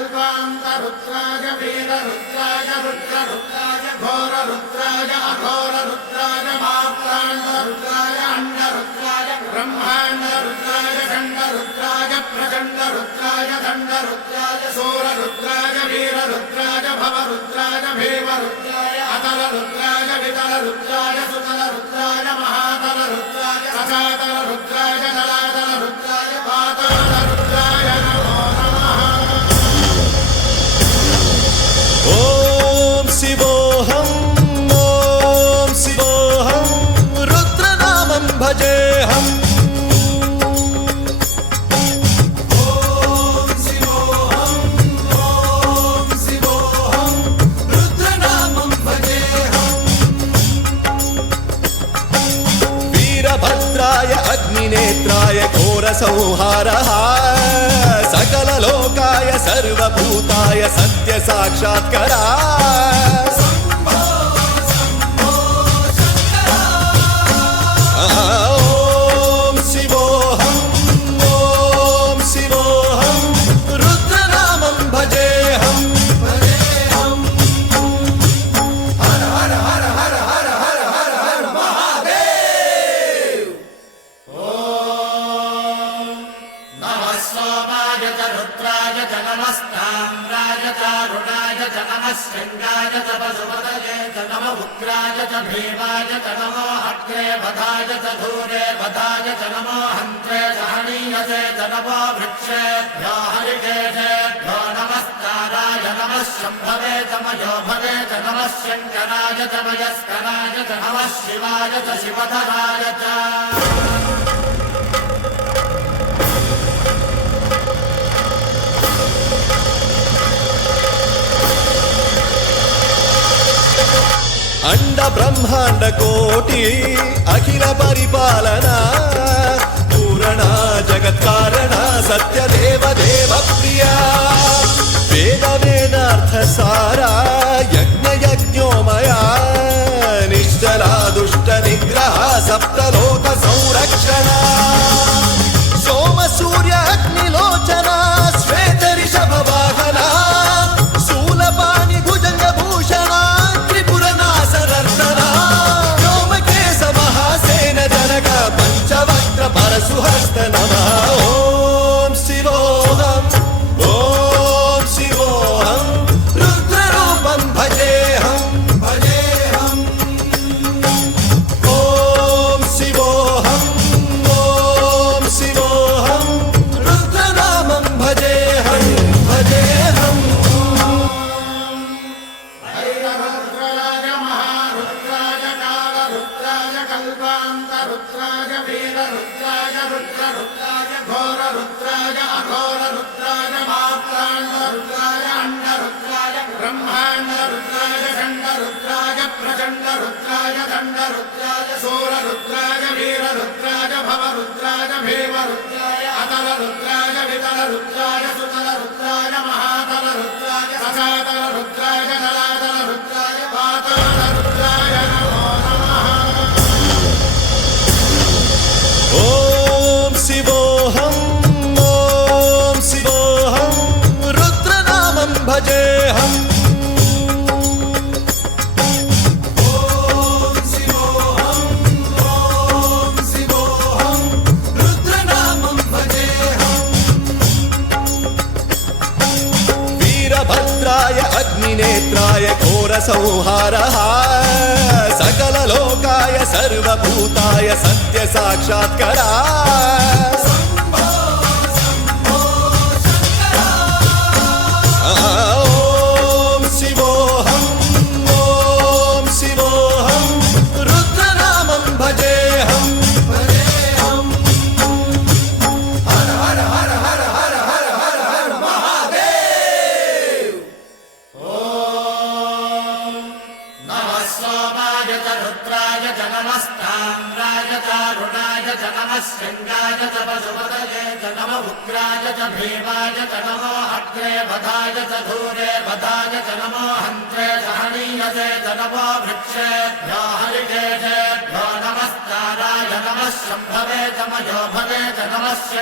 कल्पान्तरुद्राय वीररुद्राय रुद्ररुद्राय घोररुद्राय अघोररुद्राय मात्राण्डरुद्राय अण्डरुद्राय ब्रह्माण्डरुद्राय खण्डरुद्राय प्रचण्डरुद्राय दण्डरुद्राय सूररुद्राय वीररुद्राय भवरुद्राय भीमरुद्राय अतलरुद्राय वितलरुद्राय सुतलरुद्राय महातलरुद्राय सचातलरुद्राय जलातलरुद्राय पातालरुद्राय नमो नमः। ॐ शिवोऽहं रुद्रनामं भजेऽहम्। वीरभद्राय अग्निनेत्राय घोरसंहारः सकललोकाय सर्वभूताय सत्यसाक्षात्करा। ॐ शिवोऽहं रुद्रनामं भजेऽहम्। हर हर हर हर हर हर हर हर महादेव। नमः सोमाय च रुद्राय च नमस्ताम्राय च अरुणाय च नमः शृङ्गाय च पशुपतये च नमः उग्राय च भीमाय च नमो हत्रे वधाय च धूरे वधाय च नमो हन्त्रे च हनीयसे च नमो वृक्षेभ्यो हरिकेशेभ्यो नमस्काराय नमः शम्भवे च मयोभवे च नमः शङ्कराय च मयस्कराय च नमः शिवाय च शिवधराय च। अंड ब्रह्मांड कोटि अखिल परिपालना पूर्ण जगत्कारण सत्यदेव देव प्रिया वेद वेदार्थ सारा यज्ञ यज्ञोमया निश्चला दुष्ट निग्रह सप्तलोक संरक्षणा सोम सूर्य अग्निलोचना श्वेत ऋषभ वाहना शूलपाणि भुजंग भूषण पंचवक्त्र परशुहस्त नमः। ॐ शिवोऽहं रुद्ररूपं भजेऽहम्। ॐ शिवोऽहं रुद्रनामं भजेऽहम्। भैरवरुद्राय महारुद्राय कालरुद्राय कल्पान्तरुद्राय वीररुद्राय रुद्ररुद्राय घोररुद्राय अघोररुद्राय मात्राण्डरुद्राय अण्डरुद्राय ब्रह्माण्डरुद्राय खण्डरुद्राय प्रचण्डरुद्राय दण्डरुद्राय सूररुद्राय वीररुद्राय भवरुद्राय भीमरुद्राय अतलरुद्राय वितलरुद्राय सुतलरुद्राय महातलरुद्राय सचातलरुद्राय जलातलरुद्राय पातालरुद्राय नमो नमः। ॐ शिवोऽहं रुद्रनामं भजेऽहम्। वीरभद्राय अग्निनेत्राय घोरसंहारः सकललोकाय सर्वभूताय सत्यसाक्षात्करा। ॐ शिवोऽहं रुद्रनामं भजेऽहम्। हर हर हर हर हर हर हर हर महादेव। नमः सोमाय च रुद्राय च नमस्ताम्राय च अरुणाय च नमः शृङ्गाय च पशुपतये च नमः उग्राय च भीमाय च नमो हत्रे वधाय च धूरे वधाय च नमो हन्त्रे च हनीयसे च नमो वृक्षेभ्यो हरिकेशेभ्यो नमस्काराय नमः शम्भवे च मयोभवे च नमः